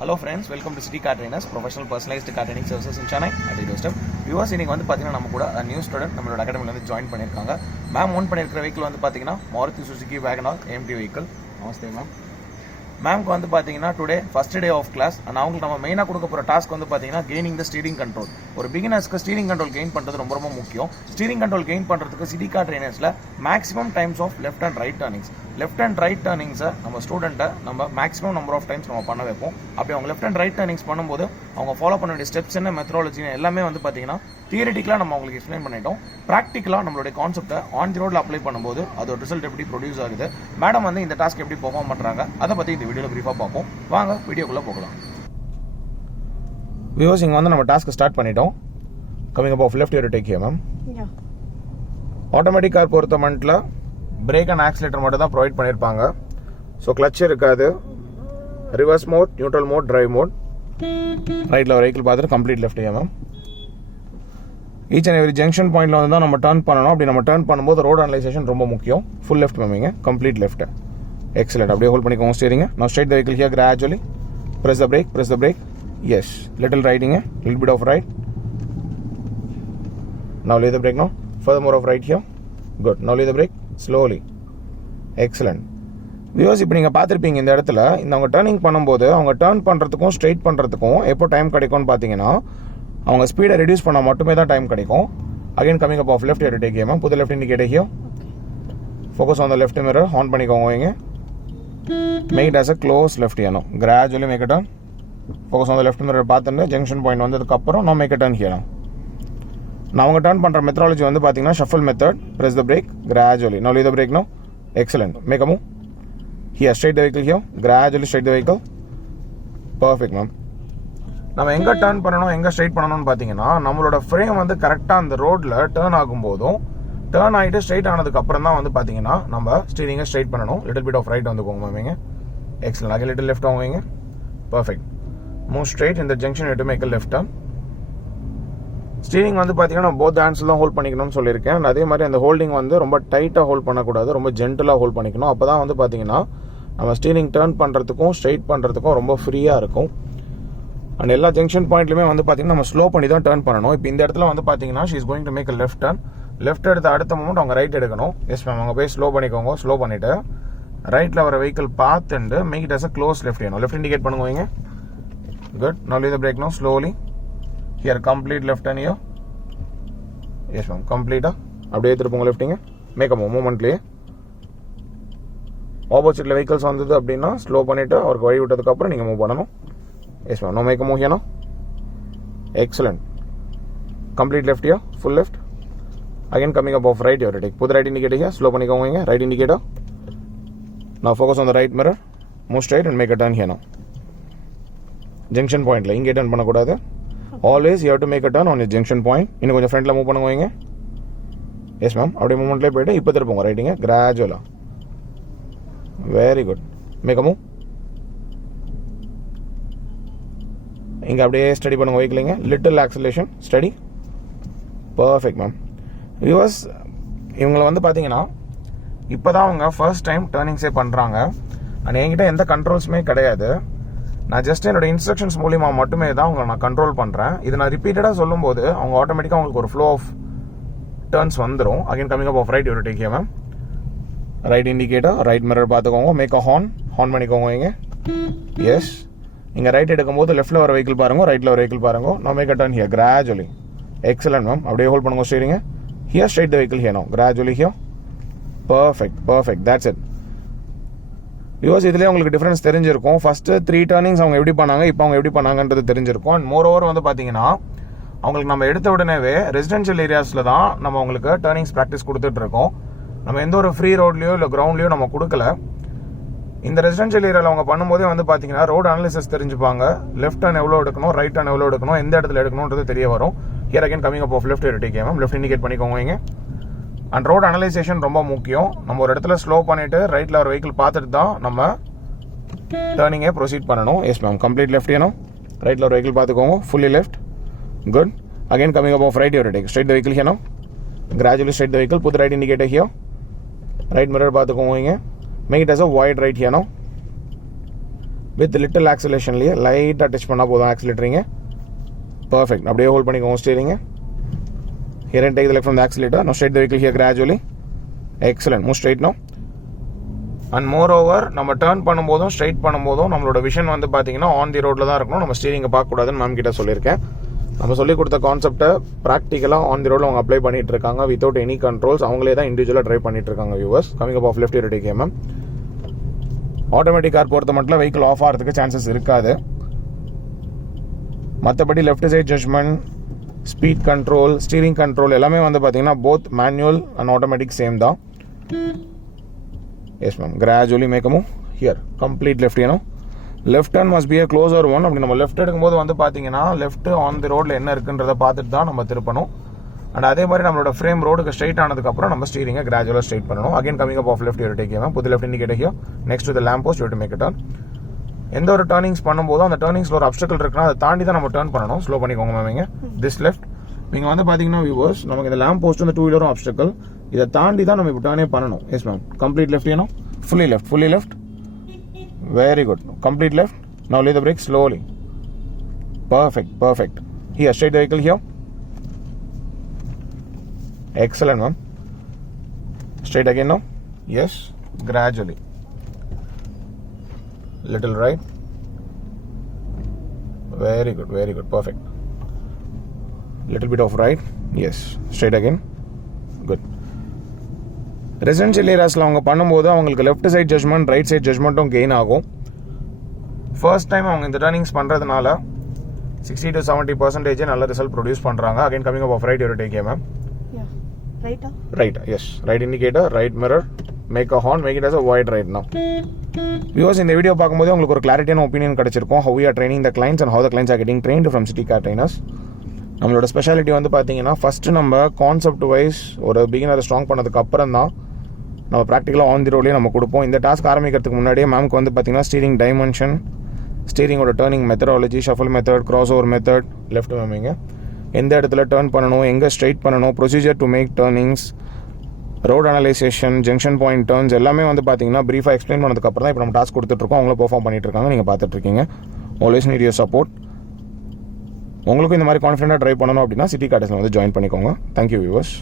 Hello friends, welcome to City Car Trainers, professional personalized car training services in Chennai at your doorstep. Viewers, இன்னைக்கு வந்து பாத்தீங்கன்னா நம்ம கூட new student நம்மளோட அகாடமில வந்து ஜாயின் பண்ணிருக்காங்க. மேம் ஓன் பண்ணிருக்கிற வெஹிக்கிள் வந்து பாத்தீங்கன்னா Maruti Suzuki Wagon R AMT vehicle. நமஸ்தே மேம். மேம்க்கு வந்து பார்த்தீங்கன்னா today first day of class and அவங்களுக்கு நம்ம மெயினாக கொடுக்க போகிற டாஸ்க் வந்து பார்த்தீங்கன்னா கெய்னிங் த ஸ்டீரிங் கண்ட்ரோல். ஒரு பிகினர்ஸ்க்கு ஸ்டீரிங் கண்ட்ரோல் கெயின் பண்ணுறது ரொம்ப ரொம்ப முக்கியம். ஸ்டீரிங் கண்ட்ரோல் கெயின் பண்ணுறதுக்கு சிட்டி கார் ட்ரைனர்ஸில் maximum times of left and right டர்னிங்ஸை நம்ம ஸ்டூடெண்ட்டை நம்ம மேக்ஸிமம் நம்பர் ஆஃப் டைம்ஸ் நம்ம பண்ண வைப்போம். அப்படி அவங்க லெஃப்ட் அண்ட் ரைட் டர்னிங்ஸ் பண்ணும்போது அவங்க ஃபாலோ பண்ண வேண்டிய ஸ்டெப்ஸ் என்ன, மெத்தடாலஜி எல்லாமே வந்து பார்த்தீங்கன்னா தியரிட்டிக்கலாக நம்ம அவங்களுக்கு எக்ஸ்பிளைன் பண்ணிட்டோம். ப்ராக்டிக்கலாக நம்மளுடைய கான்செப்ட்டை ஆன் தி ரோடில் அப்ளை பண்ணும்போது அதோட ரிசல்ட் எப்படி ப்ரொடியூஸ் ஆகுது, மேடம் வந்து இந்த டாஸ்க் எப்படி பெர்ஃபார்ம் பண்ணுறாங்க, அதை பற்றி இந்த வீடியோவில் ப்ரீஃபாக பார்ப்போம். வாங்க வீடியோக்குள்ளே போகலாம். வியூவர்ஸ், இங்கே வந்து நம்ம டாஸ்க்கு ஸ்டார்ட் பண்ணிட்டோம். Coming up of left you take here ma'am. Automatic car பொறுத்த மட்டில் பிரேக் அண்ட் ஆக்சிலேட்டர் மட்டும் தான் ப்ரொவைட் பண்ணியிருப்பாங்க. ஸோ கிளச் இருக்காது. Reverse mode, neutral mode, drive mode. ரைட்டில் ஒரு வெஹிக்கிள் பார்த்துட்டு complete left here ma'am. Each and every junction பாயிண்ட்ல வந்து தான் நம்ம டர்ன் பண்ணணும். அப்படி நம்ம டர்ன் பண்ணும்போது ரோட் அனலைசேஷன் ரொம்ப முக்கியம். ஃபுல் லெஃப்ட் மேமிங்க, கம்ப்ளீட் லெஃப்ட். எக்ஸலென்ட். அப்படியே ஹோல்ட் பண்ணிக்கோங்க ஸ்டீரிங். நான் straight the vehicle here gradually. Press the brake. Yes, little ரைட்டிங்க, little bit of right. Now lay the brake now. Further more of right here. Good. Now lay the brake slowly. Excellent. Viewers, இப்போ நீங்கள் பார்த்துருப்பீங்க இந்த இடத்துல இந்த அவங்க turning பண்ணும்போது அவங்க டர்ன் பண்ணுறதுக்கும் ஸ்ட்ரைட் பண்ணுறதுக்கும் எப்போ டைம் கிடைக்கும்னு பார்த்தீங்கன்னா அவங்க ஸ்பீடை ரெடியூஸ் பண்ணால் மட்டுமே தான் டைம் கிடைக்கும். Again coming up of left here take here. Put left indicator here. Focus on the left mirror. On பண்ணிக்கோங்க. வைங்க. Make it as a close left here. Gradually make it turn. Focus on the left mirror பார்த்துட்டு junction point வந்ததுக்கப்புறம் நான் make it turn here. நான் அவங்க turn பண்ணுற methodology வந்து பார்த்தீங்கன்னா shuffle method. Press the brake gradually. No leave the brake. No. Excellent. Make a move here. Straight the vehicle here. Gradually straight the vehicle. Perfect ma'am. நம்ம எங்கே turn பண்ணணும், எங்கே straight பண்ணணும்னு பார்த்தீங்கன்னா நம்மளோட ஃப்ரேம் வந்து கரெக்டாக அந்த ரோட்டில் டர்ன் ஆகும்போதும் டர்ன் ஆகிட்டு ஸ்ட்ரைட் ஆனதுக்கு அப்புறம் தான் வந்து பார்த்தீங்கன்னா நம்ம ஸ்டீரிங்கை ஸ்ட்ரைட் பண்ணணும். லிட்டில் பிட் ஆஃப் ரைட் வந்துக்கோங்க மேமிங்க. எக்ஸலென்ட். அங்கே லிட்டில் லெஃப்ட் வாங்குவீங்க. பர்ஃபெக்ட். Move straight. இந்த junction to make left turn. Steering வந்து பார்த்தீங்கன்னா போத் ஹேண்ட்ஸில் தான் ஹோல்ட் பண்ணிக்கணும்னு சொல்லியிருக்கேன். அதே மாதிரி அந்த ஹோல்டிங் வந்து ரொம்ப டைட்டாக ஹோல்ட் பண்ணக்கூடாது, ரொம்ப ஜென்டலாக ஹோல்ட் பண்ணிக்கணும். அப்போ தான் வந்து பார்த்தீங்கன்னா நம்ம ஸ்டீரிங் டர்ன் பண்ணுறதுக்கும் ஸ்ட்ரைட் பண்ணுறதுக்கும் ரொம்ப ஃப்ரீயாக இருக்கும். அண்ட் எல்லா ஜங்ஷன் பாயிண்ட்லையுமே வந்து பார்த்தீங்கன்னா நம்ம ஸ்லோ பண்ணி தான் டர்ன் பண்ணணும். இப்போ இந்த இடத்துல வந்து பார்த்தீங்கன்னா she is going to make a left turn. Left எடுத்த அடுத்த மூமெண்ட் அவங்க ரைட் எடுக்கணும். Yes ma'am. அவங்க போய் ஸ்லோ பண்ணிக்கோங்க. ஸ்லோ பண்ணிவிட்டு ரைட்டில் வர வெஹிக்கிள் பார்த்துட்டு make it as a close left வேணும். லெஃப்ட் இண்டிகேட் பண்ணுங்க. வைங்க. Good. Now leave the brake no slowly. Here complete left turn here. Yes ma'am. கம்ப்ளீட்டாக அப்படியே திருப்போங்க லெஃப்டிங்க. மேக் அ மூமெண்ட்லேயே ஆப்போசிட்டில் வெஹிக்கிள்ஸ் வந்தது அப்படின்னா ஸ்லோ பண்ணிவிட்டு அவருக்கு வழி விட்டதுக்கப்புறம் நீங்கள் மூவ் பண்ணணும். Yes ma'am. No make a move here. Excellent. Complete left here. Full left. Again coming up of right your take. Put right indicator here. Slow பண்ணிக்கோங்க. Right indicator. நான் focus on the right mirror. Move straight and make a turn here. Junction பாயிண்ட்ல இங்கே turn பண்ணக்கூடாது. Always you have to make a turn on your junction point. இன்னும் கொஞ்சம் ஃப்ரண்ட்ல move பண்ணுங்க. Yes ma'am. அப்படியே மூவ்மெண்ட்லேயே போயிட்டு இப்போ திருப்போங்க ரைட்டிங்க கிராஜுவலாக. Very good. Make a move. இங்கே அப்படியே ஸ்டடி பண்ணுங்க வெஹிக்கிளிங்க. Little acceleration. Steady. Perfect ma'am. Viewers, இவங்களை வந்து பார்த்தீங்கன்னா இப்போ தான் அவங்க ஃபர்ஸ்ட் டைம் டர்னிங்ஸே பண்ணுறாங்க. அண்ட் என்கிட்ட எந்த கண்ட்ரோல்ஸுமே கிடையாது. நான் ஜஸ்ட் என்னோட இன்ஸ்ட்ரக்ஷன்ஸ் மூலியமாக மட்டுமே தான் அவங்க நான் கண்ட்ரோல் பண்ணுறேன். இது நான் ரிப்பீட்டடாக சொல்லும்போது அவங்க ஆட்டோமேட்டிக்காக அவங்களுக்கு ஒரு ஃப்ளோ ஆஃப் டர்ன்ஸ் வந்துடும். Again coming up of right your take here ma'am. Right indicator. Right mirror பார்த்துக்கோங்க. Make a horn. ஹார்ன் பண்ணிக்கோங்க. இங்கே. எஸ். இங்கே ரைட் எடுக்கும்போது லெஃப்ட்டில் வர வெஹிக்கிள் பாருங்க, ரைட்டில் வர வெஹிக்கிள் பாருங்க. நான் make a turn here gradually. Excellent ma'am. அப்படியே ஹோல்ட் பண்ணுங்க ஸ்டீரிங்க. Here straight the vehicle here. No gradually here. Perfect. That's it. Viewers, இதுலேயே உங்களுக்கு டிஃபரன்ஸ் தெரிஞ்சிருக்கும். ஃபர்ஸ்ட் 3 டர்னிங்ஸ் அவங்க எப்படி பண்ணாங்க, இப்போ அவங்க எப்படி பண்ணாங்கன்றது தெரிஞ்சிருக்கும். அண்ட் மோர் ஓவர் வந்து பார்த்தீங்கன்னா அவங்களுக்கு நம்ம எடுத்த உடனேவே ரெசிடென்ஷியல் ஏரியாஸில் தான் நம்ம அவங்களுக்கு டர்னிங்ஸ் ப்ராக்டிஸ் கொடுத்துட்டு இருக்கோம். நம்ம எந்த ஒரு ஃப்ரீ ரோட்லையோ இல்லை கிரவுண்ட்லையோ நம்ம கொடுக்கல. இந்த ரெசிடென்ஷியல் ஏரியாவில் அவங்க பண்ணும்போதே வந்து பார்த்தீங்கன்னா ரோடு அனாலிசிஸ் தெரிஞ்சுப்பாங்க. லெஃப்ட் டர்ன் எவ்வளோ எடுக்கணும், ரைட் டர்ன் எவ்வளோ எடுக்கணும், எந்த இடத்துல எடுக்கணுன்றது தெரிய வரும். Here again coming up of left your take here ma'am. Left indicate பண்ணிக்கோங்க. அண்ட் ரோட் அனலைசேஷன் ரொம்ப முக்கியம். நம்ம ஒரு இடத்துல ஸ்லோ பண்ணிட்டு ரைட்டில் ஒரு வெஹிக்கிள் பார்த்துட்டு தான் நம்ம டர்னிங்கை ப்ரொசீட் பண்ணணும். Yes ma'am. கம்ப்ளீட் லெஃப்ட் ஏனும். ரைட்டில் ஒரு வெஹிக்கிள் பார்த்துக்கோங்க. Fully left. Good. Again coming up of right your take. Straight the vehicle here. Gradually straight the vehicle. Put right indicator here. Right mirror பார்த்துக்கோங்க. Make it as a wide right here. With little ஆக்சிலேஷன்லேயே லைட்டாக touch பண்ணால் போதும் ஆக்சிலேட்டரிங்க. Perfect. அப்படியே hold பண்ணிக்கோங்க ஸ்டீரிங்க. Here and take the left from the accelerator. Now straight the vehicle here gradually. Excellent. Move straight now. And moreover, நம்ம turn பண்ணும்போதும் ஸ்ட்ரைட் பண்ணும்போதும் நம்மளோட விஷன் வந்து பார்த்தீங்கன்னா ஆன் தி ரோட்டில் தான் இருக்கணும். நம்ம ஸ்டீரிங்கை பார்க்கக்கூடாதுன்னு மேம் கிட்ட சொல்லியிருக்கேன். நம்ம சொல்லிக் கொடுத்த கான்செப்டை ப்ராக்டிக்கலாக ஆன் தி ரோடில் அவங்க அப்ளை பண்ணிட்டு இருக்காங்க வித்தவுட் எனி கண்ட்ரோல்ஸ். அவங்களே தான் இண்டிவிஜுவலாக ட்ரைவ் பண்ணிட்டு இருக்காங்க viewers. Coming up of left you take ma'am. Automatic car பொறுத்த மட்டும் வெஹிக்கிள் ஆஃப் ஆகிறதுக்கு சான்சஸ் இருக்காது. மற்றபடி left side judgement, speed control, steering control எல்லாமே வந்து பார்த்தீங்கன்னா both manual and automatic same தான். Yes ma'am. Gradually make a move here. Complete left ஏனோ. Left turn must be a closer one. அப்படி நம்ம லெஃப்ட் எடுக்கும்போது வந்து பார்த்தீங்கன்னா லெஃப்ட் ஆன் தி ரோடில் என்ன இருக்குன்றதை பார்த்துட்டு தான் நம்ம திருப்பணும். அண்ட் அதே மாதிரி நம்மளோட ஃப்ரேம் ரோடுக்கு ஸ்ட்ரைட் ஆனதுக்கப்புறம் நம்ம ஸ்டீரிங்கை கிராஜுவலாக ஸ்ட்ரைட் பண்ணணும். Again coming up of left you take ma'am. Put left indicator here next to the lamp post you to make a turn. எந்த ஒரு டர்னிங்ஸ் பண்ணும்போதும் அந்த டர்னிங்ஸில் ஒரு அப்டக்கிள் இருக்குன்னா அதை தாண்டி தான் நம்ம டர்ன் பண்ணணும். ஸ்லோ பண்ணிக்கோங்க மேம். இங்கே திஸ் லெஃப்ட் நீங்கள் வந்து பார்த்தீங்கன்னா வியூவர்ஸ் நமக்கு இந்த லேம்ப் போஸ்ட் வந்து 2 வீலரும் அப்டக்கிள். இதை தாண்டி தான் நம்ம இப்போ டர்னே பண்ணணும். Yes ma'am. கம்ப்ளீட் லெஃப்ட் ஏனோ. Fully left. Fully left. Very good. Complete left. Now leave the brake slowly. Perfect. Perfect. Here, straight the vehicle here. Excellent, ma'am. Straight again now. Yes. Gradually. Little right. Very good. Very good. Perfect. Little bit of right. Yes. Straight again. Good. Residential ஏரியாஸில் அவங்க பண்ணும்போது அவங்களுக்கு left side judgement, right side ஜட்ஜ்மெண்ட்டும் gain ஆகும். First time அவங்க இந்த turnings பண்ணுறதுனால 60 to 70% நல்ல ரிசல்ட் ப்ரொடியூஸ் பண்ணுறாங்க. Again coming up of right you take ma'am. Right. Yes. Right indicator, right mirror, make a horn, make it as a wide right now. Viewers இந்த video பார்க்கும்போது உங்களுக்கு ஒரு கிளாரிட்டியான ஒப்பீனியன் கிடைச்சிருக்கும். How we are training the clients and how the clients are getting trained from city car trainers. நம்மளோட speciality வந்து பார்த்தீங்கன்னா first நம்ம கான்செப்ட் வைஸ் ஒரு பிகினரை ஸ்ட்ராங் பண்ணதுக்கு அப்புறம் தான் நம்ம ப்ராக்டிக்கலாக ஆன் தி ரோட்லேயே நம்ம கொடுப்போம். இந்த டாஸ்க் ஆரம்பிக்கிறதுக்கு முன்னாடியே மேம்க்கு வந்து பார்த்தீங்கன்னா ஸ்டீரிங் டைமென்ஷன், ஸ்டீரிங்கோட turning methodology, shuffle method, cross over method, left மேமிங்க, எந்த இடத்துல டர்ன் பண்ணணும், எங்கே ஸ்ட்ரைட் பண்ணணும், procedure to make turnings, road analysation, junction point turns எல்லாமே வந்து பார்த்தீங்கன்னா ப்ரீஃபாக எக்ஸ்பிளைன் பண்ணதுக்கப்புறம் தான் இப்போ நம்ம டாஸ்க் கொடுத்துட்ருக்கோம். அவங்களும் பெர்ஃபார்ம் பண்ணிட்டு இருக்காங்க. நீங்கள் பார்த்துட்ருக்கீங்க. Always need your support. உங்களுக்கும் இந்த மாதிரி கான்ஃபிடென்ட்டாக ட்ரைவ் பண்ணணும் அப்படின்னா சிட்டி கார்டஸில் வந்து ஜாயின் பண்ணிக்கோங்க. Thank you viewers.